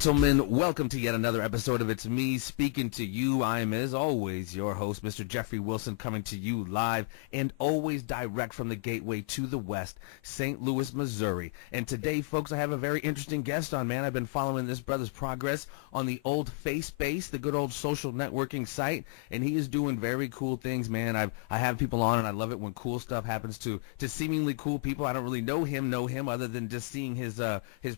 gentlemen, welcome to yet another episode of It's Me Speaking to You. I am, as always, your host, Mr. Jeffrey Wilson, coming to you live and always direct from the gateway to the West, St. Louis, Missouri. And today, folks, I have a very interesting guest on, man. I've been following this brother's progress on the old FaceBase, the good old social networking site, and he is doing very cool things, man. I have people on, and I love it when cool stuff happens to seemingly cool people. I don't really know him other than just seeing his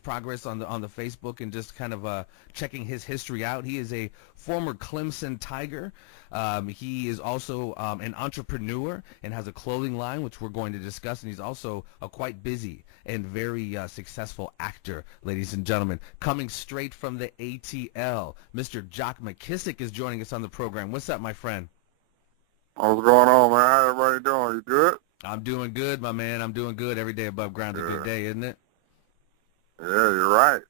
progress on the Facebook and just kind of checking his history out. He is a former Clemson Tiger. He is also an entrepreneur and has a clothing line, which we're going to discuss. And he's also a quite busy and very successful actor, ladies and gentlemen. Coming straight from the ATL, Mr. Jock McKissic is joining us on the program. What's up, my friend? What's going on, man? How everybody doing? You good? I'm doing good, my man. I'm doing good. Every day above ground is a good day, isn't it? Yeah, you're right.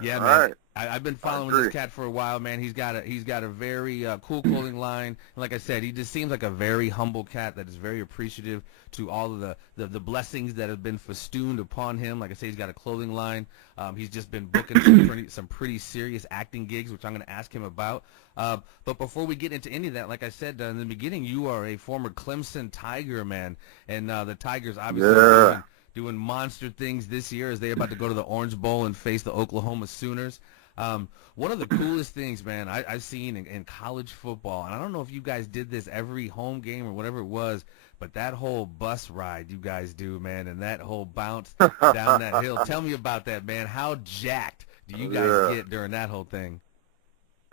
Yeah, All man. right. I've been following this cat for a while, man. He's got a very cool clothing line. And like I said, he just seems like a very humble cat that is very appreciative to all of the blessings that have been festooned upon him. Like I say, he's got a clothing line. He's just been booking some pretty serious acting gigs, which I'm going to ask him about. But before we get into any of that, like I said in the beginning, you are a former Clemson Tiger, man. And the Tigers obviously doing monster things this year as they're about to go to the Orange Bowl and face the Oklahoma Sooners. One of the coolest things, man, I've seen in college football, and I don't know if you guys did this every home game or whatever it was, but that whole bus ride you guys do, man, and that whole bounce down that hill. Tell me about that, man. How jacked do you guys get during that whole thing?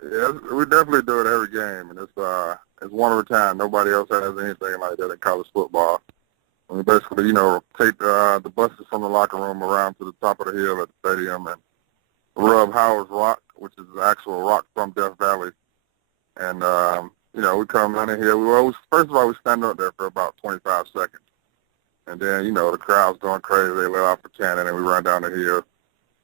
Yeah, we definitely do it every game, and it's one of a kind. Nobody else has anything like that in college football. We basically, take the buses from the locker room around to the top of the hill at the stadium and rub Howard's Rock, which is the actual rock from Death Valley. And, we come down the hill. First of all, we stand up there for about 25 seconds. And then, the crowd's going crazy. They let off the cannon, and we run down the hill.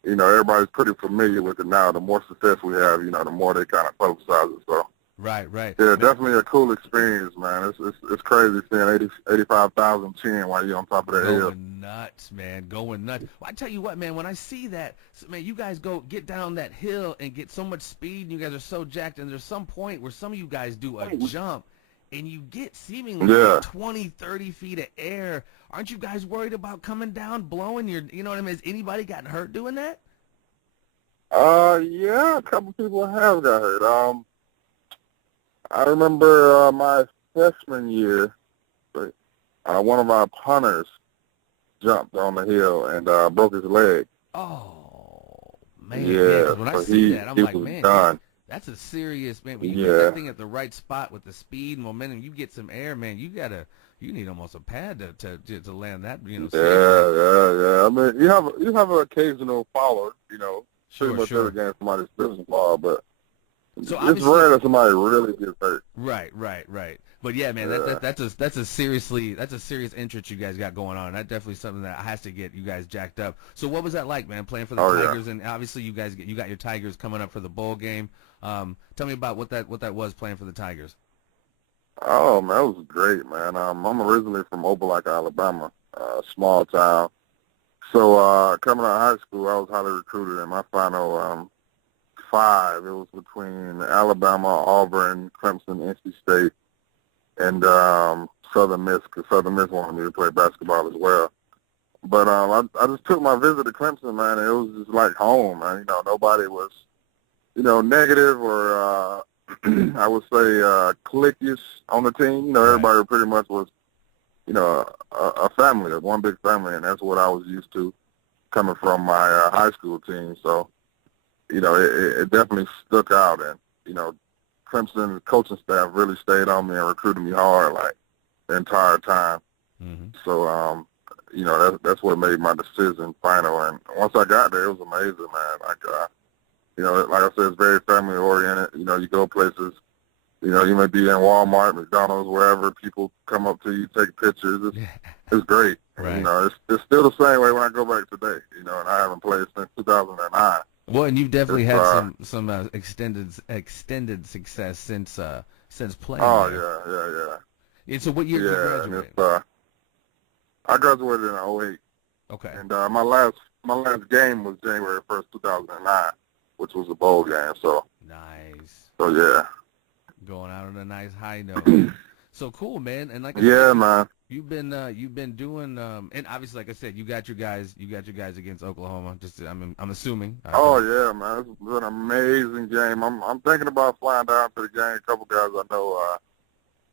Everybody's pretty familiar with it now. The more success we have, the more they kind of publicize it. So. Right. Yeah, definitely a cool experience, man. It's crazy seeing 85,000 cheering while you're on top of that hill. Going nuts, man. Going nuts. Well, I tell you what, man, when I see that, man, you guys get down that hill and get so much speed, and you guys are so jacked, and there's some point where some of you guys do a jump, and you get seemingly 20, 30 feet of air. Aren't you guys worried about coming down, blowing your, you know what I mean? Has anybody gotten hurt doing that? Yeah, a couple people have got hurt. I remember my freshman year, one of our punters jumped on the hill and broke his leg. Oh, man. Yeah, when I see that, I'm like, man, done. That's a serious, man. When you get that thing at the right spot with the speed and momentum, you get some air, man. You need almost a pad to land that, Yeah. I mean, you have an occasional faller, pretty much every game somebody's fishing fall, but so it's rare that somebody really gets hurt. Right. But yeah, man, that's a serious interest you guys got going on. That's definitely something that has to get you guys jacked up. So what was that like, man, playing for the Tigers? And obviously you got your Tigers coming up for the bowl game. Tell me about what that was playing for the Tigers. Oh man, it was great, man. I'm originally from Opelika, Alabama, a small town. So coming out of high school, I was highly recruited in my final 5. It was between Alabama, Auburn, Clemson, NC State, and Southern Miss, because Southern Miss wanted me to play basketball as well. But I just took my visit to Clemson, man, and it was just like home, man. Nobody was, negative or, I would say, cliquish on the team. Everybody pretty much was, a family, one big family, and that's what I was used to coming from my high school team. So, it definitely stuck out, and, Clemson's coaching staff really stayed on me and recruited me hard, like, the entire time. Mm-hmm. So, that's what made my decision final. And once I got there, it was amazing, man. Like, like I said, it's very family-oriented. You go places, you may be in Walmart, McDonald's, wherever, people come up to you, take pictures. It's great. Right. It's still the same way when I go back today, and I haven't played since 2009. Well, and you've definitely had some extended success since playing. Oh there. yeah. And so, what year did you graduate? I graduated in 08. Okay. And my last game was January 1st, 2009, which was a bowl game. So Nice. yeah. Going out on a nice high note. So cool, man. And like I Yeah, said, man. you've been doing and obviously, like I said, you got your guys against Oklahoma. Just I'm assuming. Oh yeah, man. It's been an amazing game. I'm thinking about flying down to the game. A couple guys I know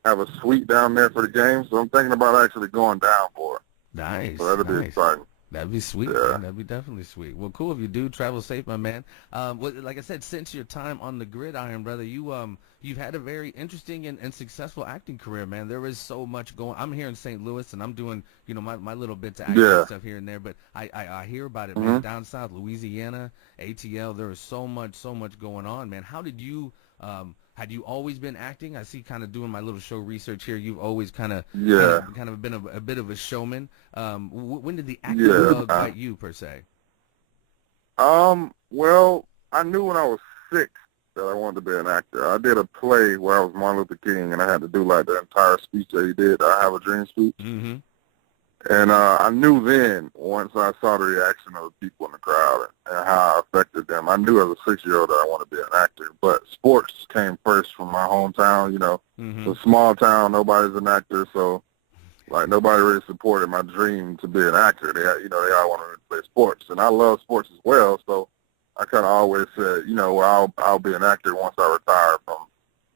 have a suite down there for the game, so I'm thinking about actually going down for it. Nice. So that'll be exciting. That'd be sweet, Yeah. man. That'd be definitely sweet. Well, cool. If you do, travel safe, my man. Well, like I said, since your time on the gridiron, brother, you've had a very interesting and successful acting career, man. There is so much going. I'm here in St. Louis, and I'm doing, my little bits of acting and stuff here and there. But I hear about it, man. Down south, Louisiana, ATL, there is so much going on, man. How did you? Had you always been acting? I see, kind of doing my little show research here. You've always kind of been a bit of a showman. When did the acting bug bite you, per se? Well, I knew when I was 6 that I wanted to be an actor. I did a play where I was Martin Luther King, and I had to do like the entire speech that he did, I Have a Dream speech. Mm-hmm. And I knew then, once I saw the reaction of the people in the crowd and how I affected them, I knew as a 6-year-old that I wanted to be an actor. But sports came first from my hometown, It's a small town, nobody's an actor, so, like, nobody really supported my dream to be an actor. They all wanted to play sports. And I love sports as well, so I kind of always said, well, I'll be an actor once I retire from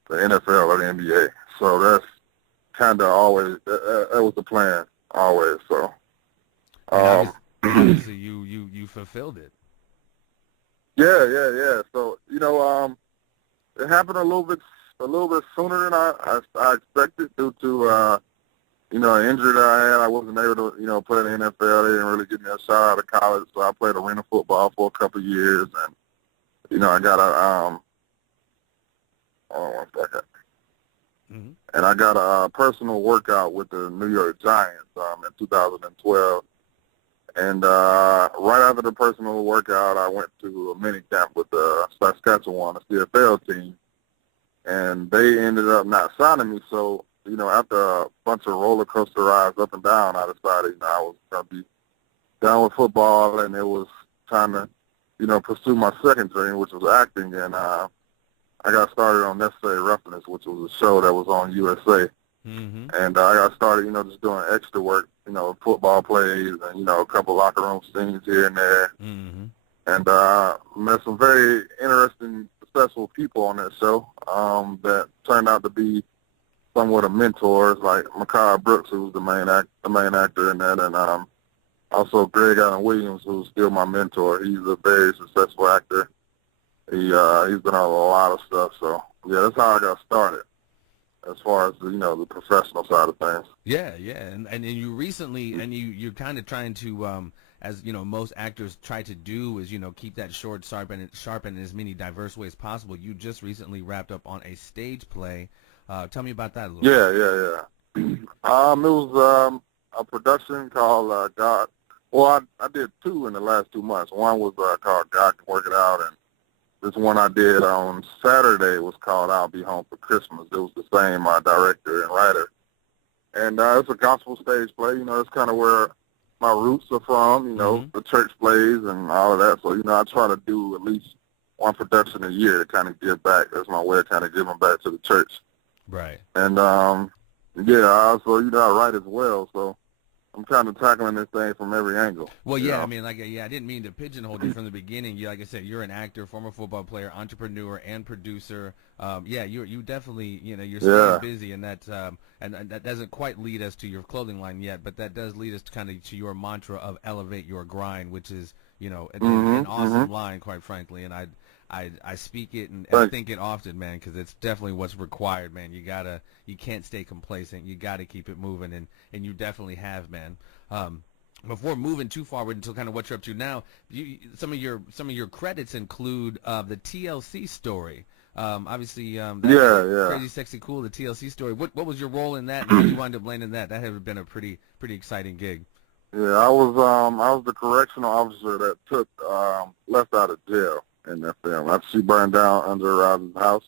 the NFL or the NBA. So that's kind of always, that was the plan. Always, so. Obviously, you fulfilled it. Yeah. So it happened a little bit sooner than I expected due to an injury that I had. I wasn't able to play in the NFL. They didn't really give me a shot out of college, so I played arena football for a couple of years, and I got a hold on one second. Mm-hmm. And I got a personal workout with the New York Giants in 2012. And right after the personal workout, I went to a mini camp with the Saskatchewan, the CFL team. And they ended up not signing me. So, after a bunch of roller coaster rides up and down, I decided I was going to be done with football, and it was time to, pursue my second dream, which was acting. And I got started on Necessary Roughness, which was a show that was on USA. Mm-hmm. And I got started, just doing extra work, football plays and, a couple locker room scenes here and there. Mm-hmm. And met some very interesting, successful people on that show that turned out to be somewhat of mentors, like Mekhi Brooks, who was the main actor in that, and also Greg Allen Williams, who's still my mentor. He's a very successful actor. He's been on a lot of stuff, so yeah, that's how I got started as far as the professional side of things. Yeah, and you recently, and you're kind of trying to, as most actors try to do, is keep that short, sharp in as many diverse ways possible. You just recently wrapped up on a stage play. Tell me about that a little bit. Yeah. It was a production called God. Well, I did 2 in the last 2 months. One was called God Can Work It Out, and this one I did on Saturday was called I'll Be Home for Christmas. It was the same director and writer. And it's a gospel stage play. It's kind of where my roots are from, the church plays and all of that. So, I try to do at least one production a year to kind of give back. That's my way of kind of giving back to the church. Right. And, I also, I write as well. So I'm kind of tackling this thing from every angle. Well, yeah, I mean, I didn't mean to pigeonhole you from the beginning. Like I said, you're an actor, former football player, entrepreneur, and producer. You definitely, you're staying busy, and that doesn't quite lead us to your clothing line yet, but that does lead us to kind of to your mantra of elevate your grind, which is, an awesome line, quite frankly, and I speak it and think it often, man, because it's definitely what's required, man. You can't stay complacent. You got to keep it moving, and you definitely have, man. Before moving too forward into kind of what you're up to now, some of your credits include the TLC story. Obviously, Crazy Sexy Cool, the TLC story. What was your role in that, and how did you wind up landing that? That had been a pretty exciting gig. Yeah, I was the correctional officer that took left out of jail in that film. She burned down under Robin's house.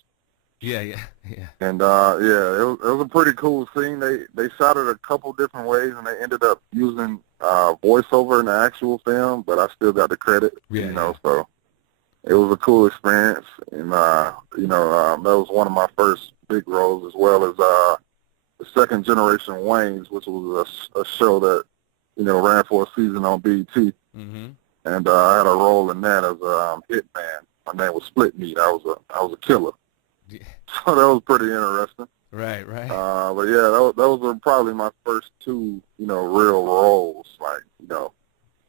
Yeah. And it was a pretty cool scene. They shot it a couple different ways, and they ended up using voiceover in the actual film, but I still got the credit. So it was a cool experience, and that was one of my first big roles, as well as the Second Generation Waynes, which was a show that ran for a season on BET, Mm-hmm. and I had a role in that as a hitman. My name was Split Meat. I was a killer, Yeah. so that was pretty interesting. Right, right. But yeah, those were probably my first two, real roles, like,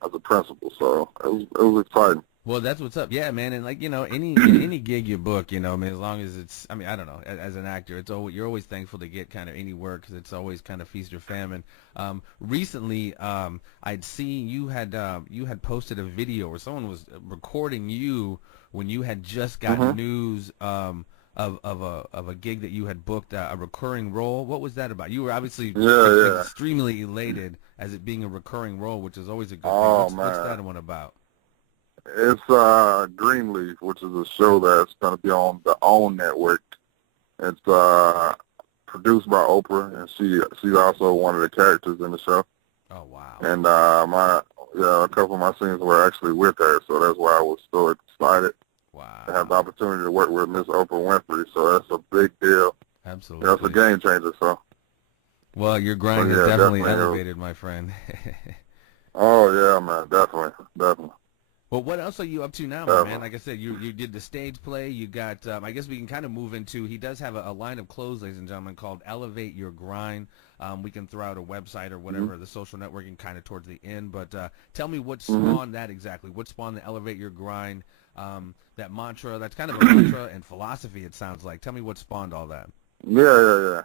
as a principal. So it was exciting. Well, that's what's up. Yeah, man. And like, any gig you book, I mean, as long as it's, I mean, I don't know, as an actor, you're always thankful to get kind of any work because it's always kind of feast or famine. Recently, I'd seen you had posted a video where someone was recording you when you had just gotten news, of a gig that you had booked, a recurring role. What was that about? You were obviously extremely elated as it being a recurring role, which is always a good thing. What's that one about? It's Greenleaf, which is a show that's going to be on the OWN network. It's produced by Oprah, and she's also one of the characters in the show. Oh, wow. And a couple of my scenes were actually with her, so that's why I was so excited. Wow. To have the opportunity to work with Miss Oprah Winfrey, so that's a big deal. Absolutely. That's a game changer. So. Well, your grind has definitely elevated, my friend. Oh yeah, man, definitely. Well, what else are you up to now, man? Like I said, you did the stage play. You got, I guess we can kind of move into, he does have a line of clothes, ladies and gentlemen, called Elevate Your Grind. We can throw out a website or whatever, the social networking kind of towards the end. But tell me what spawned that exactly. What spawned the Elevate Your Grind, that mantra? That's kind of a mantra and philosophy, it sounds like. Tell me what spawned all that. Yeah.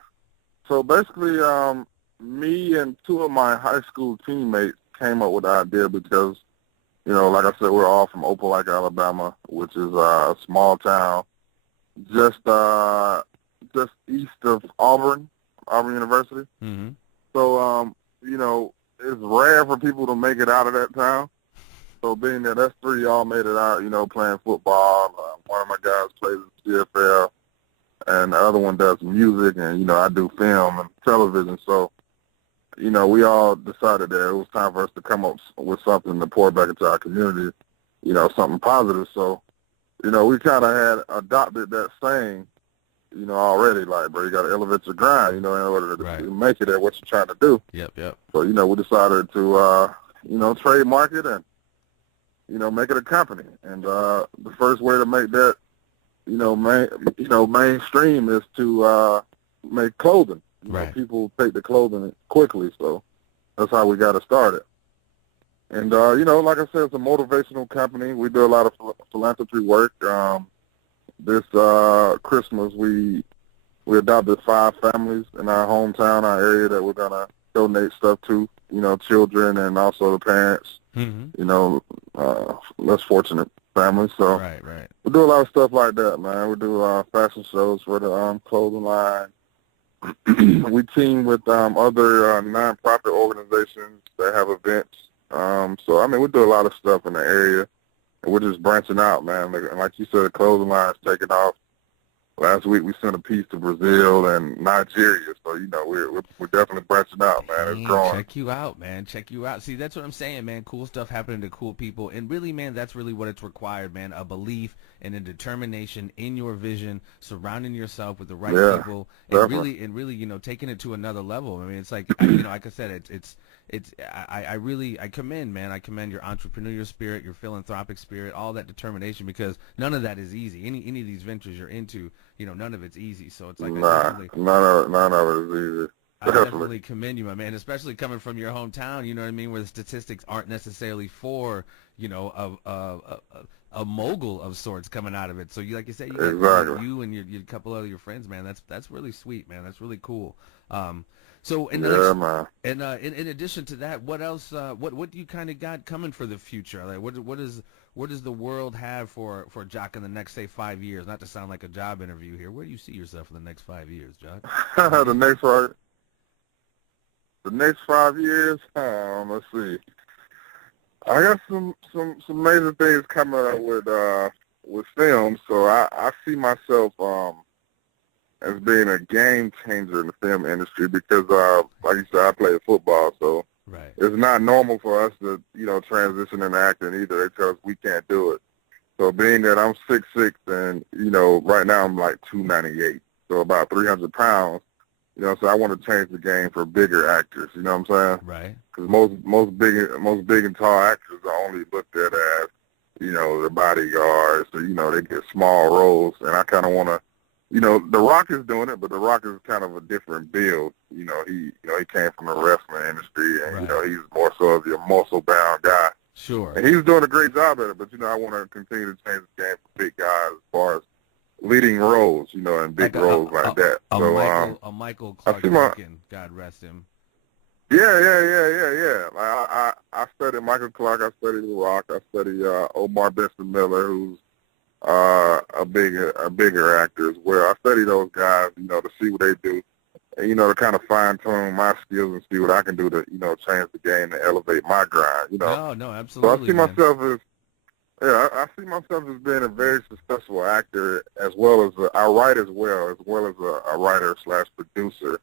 So basically, me and two of my high school teammates came up with the idea because, like I said, we're all from Opelika, Alabama, which is a small town just east of Auburn University. Mm-hmm. So, it's rare for people to make it out of that town. So being that that's three y'all made it out, playing football. One of my guys plays in CFL, and the other one does music, and, I do film and television. So, we all decided that it was time for us to come up with something to pour back into our community, something positive. So, we kind of had adopted that saying, already, like, bro, you got to elevate your grind, in order to make it at what you're trying to do. Yep. So, we decided to, trademark it and, make it a company. And the first way to make that, mainstream is to make clothing. People take the clothing quickly, so that's how we got it started. And, like I said, it's a motivational company. We do a lot of philanthropy work. This Christmas, we adopted 5 families in our hometown, our area, that we're going to donate stuff to, children and also the parents, less fortunate families. So right. we do a lot of stuff like that, man. We do fashion shows for the clothing line. We team with other nonprofit organizations that have events. So, I mean, we do a lot of stuff in the area, and we're just branching out, man. Like you said, the clothing line's taking off. Last week we sent a piece to Brazil and Nigeria, so we're definitely branching out, man. It's growing. Check you out, man. Check you out. See, that's what I'm saying, man. Cool stuff happening to cool people, and really, man, that's really what it's required, man. A belief and a determination in your vision, surrounding yourself with the right people, and really, taking it to another level. I mean, it's like, like I said, I commend, man. I commend your entrepreneurial spirit, your philanthropic spirit, all that determination, because none of that is easy. Any of these ventures you're into, none of it's easy. So it's like, none of it is easy. I definitely commend you, my man, especially coming from your hometown, you know what I mean, where the statistics aren't necessarily for, a mogul of sorts coming out of it. So like you said, you and your couple of your friends, man, that's really sweet, man. That's really cool. So in addition to that, what else? What do you kind of got coming for the future? Like, what does the world have for Jock in the next, say, 5 years? Not to sound like a job interview here. Where do you see yourself in the next 5 years, Jock? The next 5 years. Let's see. I got some major things coming up with film, so I see myself as being a game changer in the film industry because, like you said, I play football, so it's not normal for us to, transition into acting either. They tell us we can't do it. So being that I'm 6'6", and, right now I'm like 298, so about 300 pounds, so I want to change the game for bigger actors, you know what I'm saying? Right. Because most big and tall actors are only looked at as, the bodyguards, or, they get small roles, and I kind of want to, The Rock is doing it, but The Rock is kind of a different build. He came from the wrestling industry, and, Right. he's more so of your muscle-bound guy. Sure. And he's doing a great job at it, but, I want to continue to change the game for big guys as far as leading roles, and big roles like that. A Michael Clark Duncan, God rest him. Yeah. I studied Michael Clark. I studied The Rock. I studied Omar Benson Miller, who's a bigger actor as well. I study those guys, to see what they do, and, to kind of fine tune my skills and see what I can do to, change the game and elevate my grind. No, absolutely. So I see myself as I see myself as being a very successful actor, as well as I write as well as a writer / producer.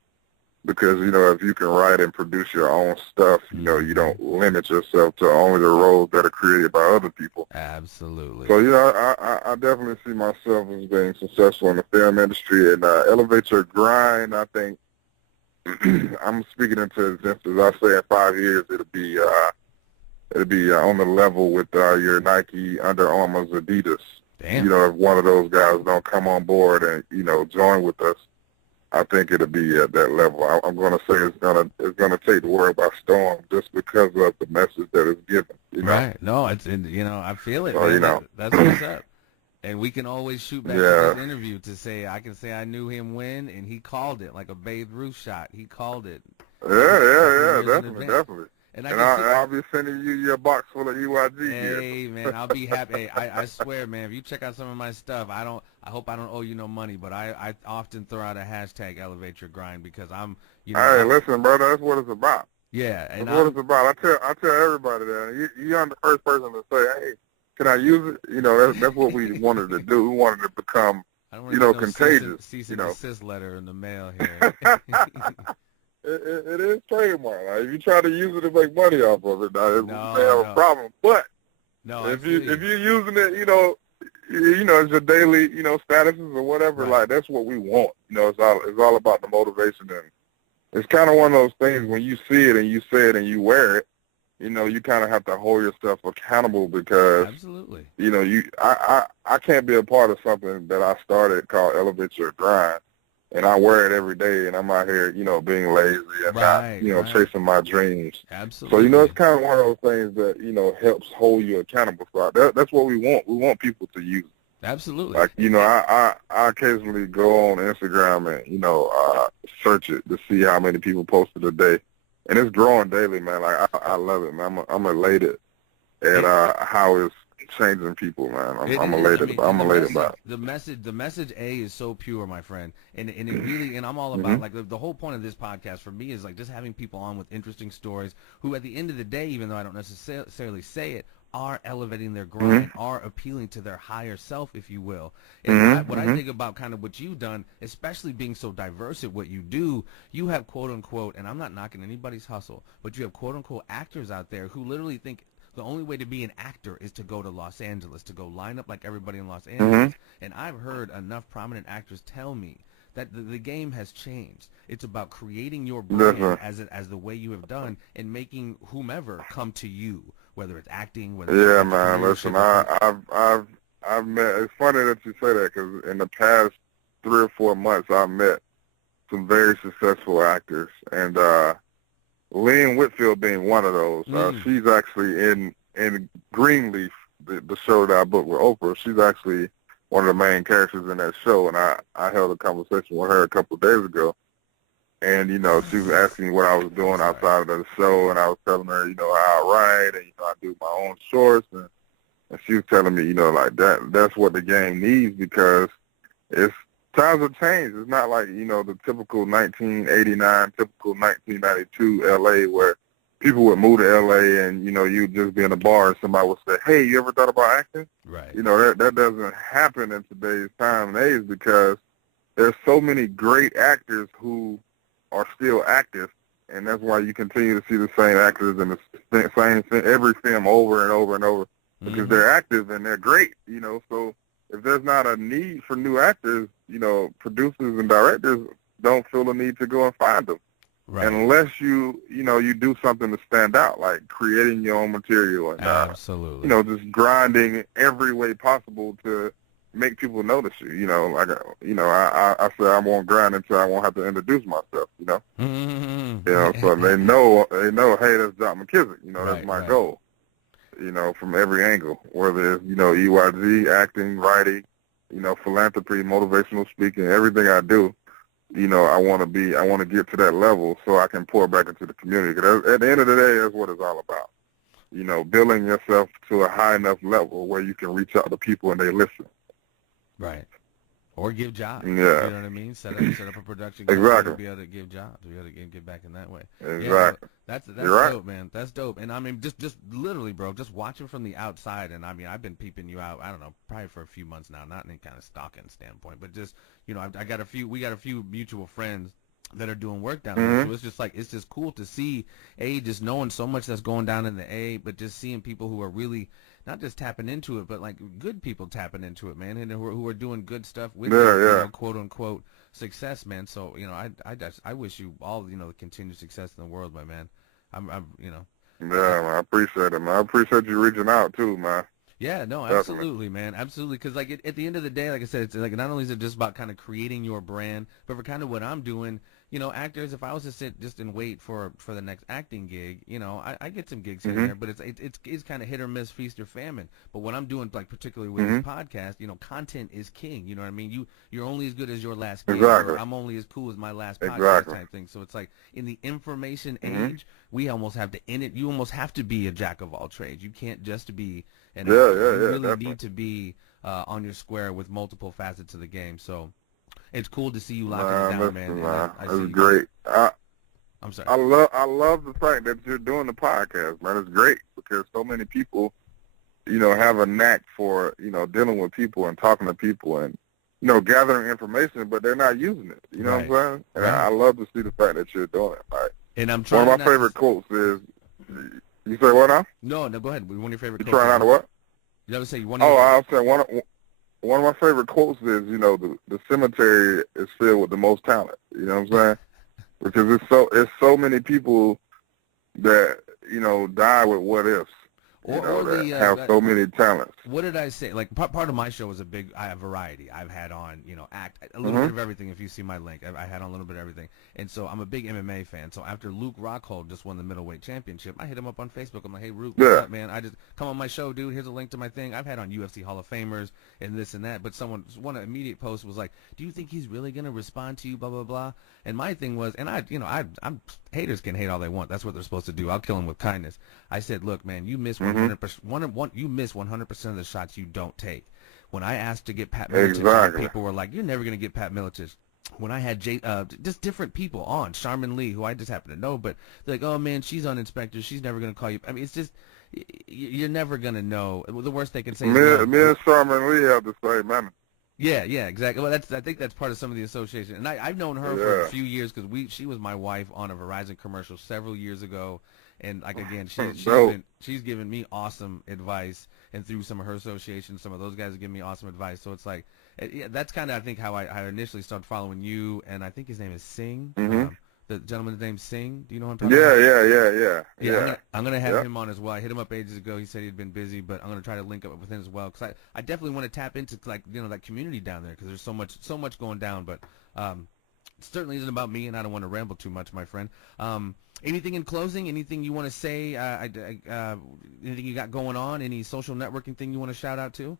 Because, if you can write and produce your own stuff, you don't limit yourself to only the roles that are created by other people. Absolutely. So, I definitely see myself as being successful in the film industry, and elevate your grind. I think I'm speaking into existence. I say in 5 years it'll be on the level with your Nike, Under Armour's, Adidas. Damn. If one of those guys don't come on board and, join with us, I think it'll be at that level. I'm going to say it's going to take the world by storm just because of the message that it's given. Right. No, I feel it. So, man. That's what's up. And we can always shoot back to this interview to say I knew him when, and he called it like a Babe Ruth shot. He called it. Yeah, definitely. And I'll be sending you your box full of EYG gear. Hey, man, I'll be happy. Hey, I swear, man, if you check out some of my stuff, I hope I don't owe you no money, but I often throw out a hashtag elevate your grind because I'm, Hey, listen, brother, that's what it's about. Yeah. And that's what it's about. I tell everybody that. You're the first person to say, hey, can I use it? That's what we wanted to do. We wanted to become, contagious. Cease and desist letter in the mail here. It is trademark. Like, if you try to use it to make money off of it, we may have a problem. But if you're using it, it's your daily, statuses or whatever. Right. Like, that's what we want. It's all about the motivation, and it's kind of one of those things when you see it and you say it and you wear it. You kind of have to hold yourself accountable because absolutely. I can't be a part of something that I started called Elevate Your Grind. And I wear it every day, and I'm out here, being lazy and not, chasing my dreams. Absolutely. So, it's kind of one of those things that, helps hold you accountable. So that's what we want. We want people to use it. Absolutely. Like, I occasionally go on Instagram and, search it to see how many people posted a day. And it's growing daily, man. Like, I love it, man. I'm elated at how it's changing people, man. I'm elated. I'm elated by it. The message A is so pure, my friend, and it really, and I'm all about like the whole point of this podcast for me is like just having people on with interesting stories who, at the end of the day, even though I don't necessarily say it, are elevating their grind, are appealing to their higher self, if you will. And what I think about kind of what you've done, especially being so diverse at what you do, you have quote unquote, and I'm not knocking anybody's hustle, but you have quote unquote actors out there who literally think the only way to be an actor is to go to Los Angeles, to go line up like everybody in Los Angeles. And I've heard enough prominent actors tell me that the game has changed. It's about creating your brand as the way you have done and making whomever come to you, whether it's acting, whether it's man. Listen, I've met. It's funny that you say that because in the past 3 or 4 months, I've met some very successful actors, and Lynn Whitfield being one of those. She's actually in Greenleaf, the show that I booked with Oprah. She's actually one of the main characters in that show, and I held a conversation with her a couple of days ago. And, she was asking me what I was doing outside of the show, and I was telling her, how I write, and, I do my own shorts, and she was telling me, like that's what the game needs because times have changed. It's not like, the typical 1989, typical 1992 L.A. where people would move to L.A. and, you'd just be in a bar and somebody would say, hey, you ever thought about acting? Right. That doesn't happen in today's time and age because there's so many great actors who are still active, and that's why you continue to see the same actors in the same every film over and over and over. because they're active and they're great, so if there's not a need for new actors, producers and directors don't feel the need to go and find them. Right. Unless you do something to stand out, like creating your own material and, absolutely, just grinding every way possible to make people notice you. I say I won't grind until I won't have to introduce myself. So they know, hey, that's Jock McKissic. That's my goal. From every angle, whether it's EYZ, acting, writing, philanthropy, motivational speaking, everything I do. I want to get to that level so I can pour back into the community. Because at the end of the day, that's what it's all about. Building yourself to a high enough level where you can reach out to people and they listen. Right. Or give jobs. Yeah. You know what I mean? Set up a production exactly. To be able to give jobs. To be able to get back in that way. Exactly. Yeah, that's dope, man. That's dope. And I mean, just literally, bro, just watching from the outside. And I mean, I've been peeping you out, I don't know, probably for a few months now, not in any kind of stalking standpoint, but just, we got a few mutual friends that are doing work down there. So it's just cool to see, just knowing so much that's going down in the A, but just seeing people who are really not just tapping into it, but like good people tapping into it, man, and who are doing good stuff with quote unquote success, man. So I wish you all the continued success in the world, my man. Yeah, man, I appreciate it, man. I appreciate you reaching out too, man. Yeah, no, absolutely, man, absolutely. Because like at the end of the day, like I said, it's like not only is it just about kind of creating your brand, but for kind of what I'm doing. Actors, if I was to sit just and wait for the next acting gig, I get some gigs here and there, but it's kind of hit or miss, feast or famine. But what I'm doing, like particularly with this podcast, content is king. You know what I mean? You're only as good as your last gig, or I'm only as cool as my last podcast type thing. So it's like in the information age, we almost have to you almost have to be a jack of all trades. You can't just be an actor. You really definitely need to be on your square with multiple facets of the game. So. It's cool to see you locking it down, man. It's great. I'm sorry. I love the fact that you're doing the podcast, man. It's great because so many people, have a knack for, dealing with people and talking to people and, gathering information, but they're not using it. You know what I'm saying? And I love to see the fact that you're doing it. Like, and I'm trying. One of my favorite quotes is, you say what now? No, go ahead. One of your favorite quotes. You trying out of what? You ever say one? I'll say one of my favorite quotes is, the cemetery is filled with the most talent. You know what I'm saying? Because it's so many people that, die with what ifs. That have so many talents. What did I say? Like part of my show is I have variety. I've had on, act a little bit of everything. If you see my link, I had on a little bit of everything. And so I'm a big MMA fan. So after Luke Rockhold just won the middleweight championship, I hit him up on Facebook. I'm like, hey, Luke, what's up, man? I just come on my show, dude. Here's a link to my thing. I've had on UFC Hall of Famers and this and that. But one immediate post was like, do you think he's really gonna respond to you? Blah blah blah. And my thing was, and I'm haters can hate all they want. That's what they're supposed to do. I'll kill them with kindness. I said, look, man, you miss 100%. You miss 100% of the shots you don't take. When I asked to get Pat Miletich, people were like, you're never going to get Pat Miletich. When I had just different people on, Sharman Lee, who I just happen to know, but they're like, oh, man, she's on Inspector. She's never going to call you. I mean, it's just, you're never going to know. The worst they can say is no. Me and Sharman Lee have the same manager. Yeah, exactly. Well, I think that's part of some of the association. And I've known her for a few years because she was my wife on a Verizon commercial several years ago. And like again, she's given me awesome advice, and through some of her associations, some of those guys have given me awesome advice. So it's like that's kind of I think how I initially started following you, and I think his name is Singh. The gentleman's name Singh. Do you know what I'm talking about? Yeah. I'm gonna have him on as well. I hit him up ages ago. He said he'd been busy, but I'm gonna try to link up with him as well because I definitely want to tap into that community down there because there's so much going down. But it certainly isn't about me, and I don't want to ramble too much, my friend. Anything in closing? Anything you want to say? Anything you got going on? Any social networking thing you want to shout out to?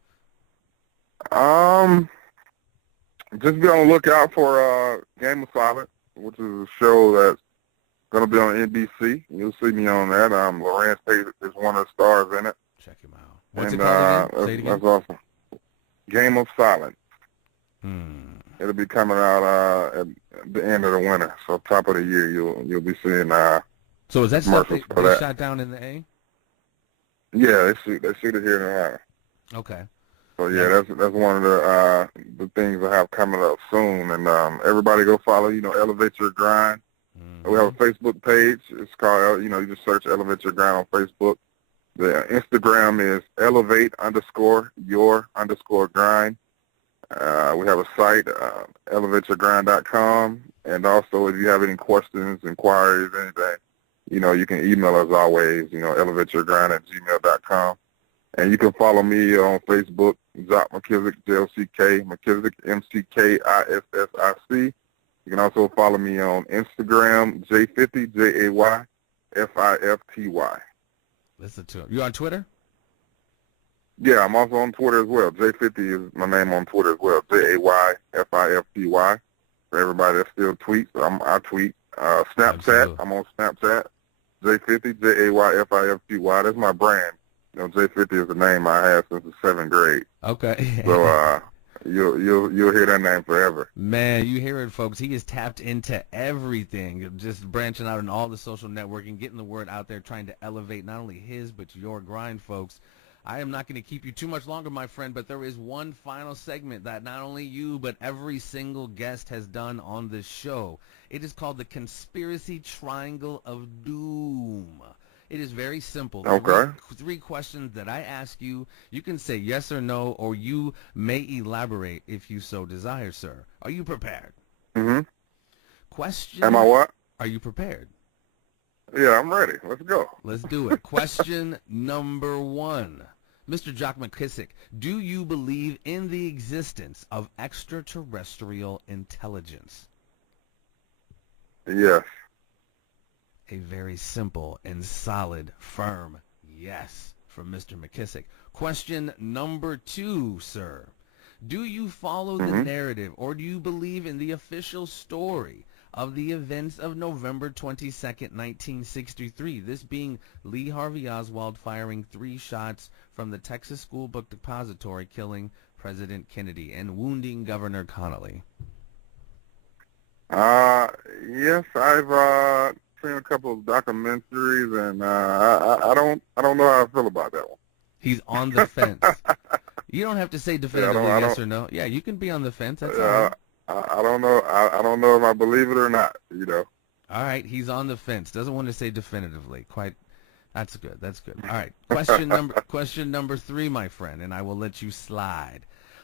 Just be on the lookout for Game of Silence, which is a show that's going to be on NBC. You'll see me on that. Lawrence Tate is one of the stars in it. Check him out. What's it called again? Say it again. That's awesome. Game of Silence. It'll be coming out at the end of the winter, so top of the year you'll be seeing. So is that stuff they shot down in the A? Yeah, they shoot it here in Atlanta. Okay. So yeah, that's one of the things I have coming up soon, and everybody go follow. Elevate Your Grind. We have a Facebook page. It's called you just search Elevate Your Grind on Facebook. The Instagram is elevate_your_grind. We have a site, elevateyourgrind.com. And also, if you have any questions, inquiries, anything, you can email us always, elevateyourgrind@gmail.com. And you can follow me on Facebook, Jock McKissic, J-O-C-K, McKissic, M-C-K-I-S-S-I-C. You can also follow me on Instagram, J50, J-A-Y-F-I-F-T-Y. Listen to him. You on Twitter? Yeah, I'm also on Twitter as well. J50 is my name on Twitter as well, J-A-Y-F-I-F-T-Y. For everybody that still tweets, I tweet. Snapchat, Absolutely. I'm on Snapchat, J50, J-A-Y-F-I-F-T-Y. That's my brand. J50 is the name I had since the 7th grade. Okay. So you'll hear that name forever. Man, you hear it, folks. He is tapped into everything, just branching out in all the social networking, getting the word out there, trying to elevate not only his but your grind, folks. I am not going to keep you too much longer, my friend, but there is one final segment that not only you but every single guest has done on this show. It is called the Conspiracy Triangle of Doom. It is very simple. Okay. Three questions that I ask you. You can say yes or no, or you may elaborate if you so desire, sir. Are you prepared? Mm-hmm. Question. Am I what? Are you prepared? Yeah, I'm ready. Let's go. Let's do it. Question number 1. Mr. Jock McKissic, do you believe in the existence of extraterrestrial intelligence? Yes. A very simple and solid, firm yes from Mr. McKissic. Question number 2, sir. Do you follow the narrative, or do you believe in the official story of the events of November 22nd, 1963, this being Lee Harvey Oswald firing 3 shots from the Texas School Book Depository, killing President Kennedy and wounding Governor Connolly? Yes, I've seen a couple of documentaries, and I don't know how I feel about that one. He's on the fence. You don't have to say definitively yes or no. Yeah, you can be on the fence. That's all right. I don't know. I don't know if I believe it or not. All right, he's on the fence. Doesn't want to say definitively. Quite. That's good. That's good. All right. Question number 3, my friend, and I will let you slide.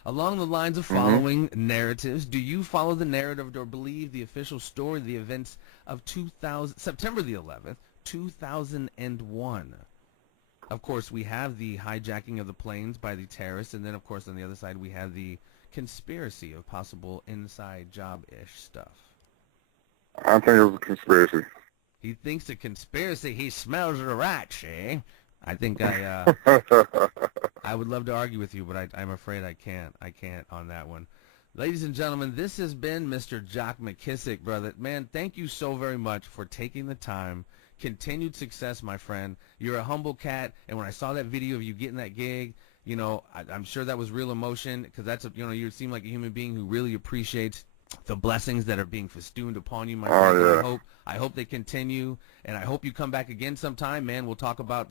Along the lines of following narratives, do you follow the narrative or believe the official story of the events of September the 11th, 2001? Of course, we have the hijacking of the planes by the terrorists, and then, of course, on the other side, we have the conspiracy of possible inside job-ish stuff. I think it was a conspiracy. He thinks a conspiracy. He smells the rat, eh? I think I would love to argue with you, but I'm afraid I can't. I can't on that one. Ladies and gentlemen, this has been Mr. Jock McKissic, brother. Man, thank you so very much for taking the time. Continued success, my friend. You're a humble cat, and when I saw that video of you getting that gig, I'm sure that was real emotion, because that's you seem like a human being who really appreciates the blessings that are being festooned upon you, my friend. Yeah. I hope they continue, and I hope you come back again sometime, man. We'll talk about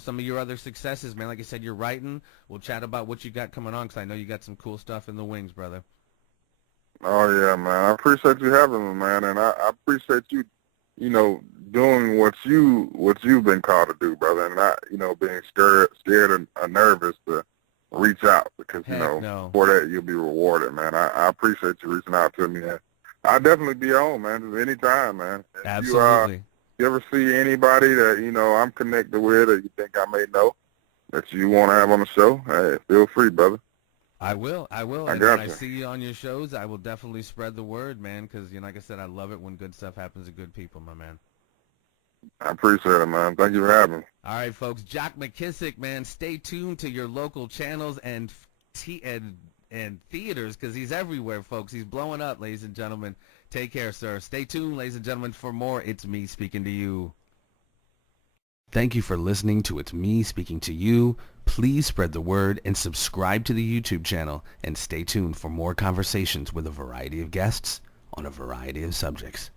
some of your other successes, man. Like I said, you're writing. We'll chat about what you got coming on, because I know you got some cool stuff in the wings, brother. Oh yeah, man. I appreciate you having me, man, and I appreciate you, doing what you've been called to do, brother, and not being scared or nervous to reach out, because for that you'll be rewarded, man. I appreciate you reaching out to me. I'll definitely be on, man, just anytime, man. If Absolutely. You ever see anybody that I'm connected with, or you think I may know that you want to have on the show, hey, feel free, brother. I will. I and got when you. I see you on your shows, I will definitely spread the word, man, because like I said, I love it when good stuff happens to good people, my man. I appreciate it, man. Thank you for having me. All right, folks. Jock McKissic, man, stay tuned to your local channels and theaters, because he's everywhere, folks. He's blowing up, ladies and gentlemen. Take care, sir. Stay tuned, ladies and gentlemen, for more It's Me Speaking to You. Thank you for listening to It's Me Speaking to You. Please spread the word and subscribe to the YouTube channel, and stay tuned for more conversations with a variety of guests on a variety of subjects.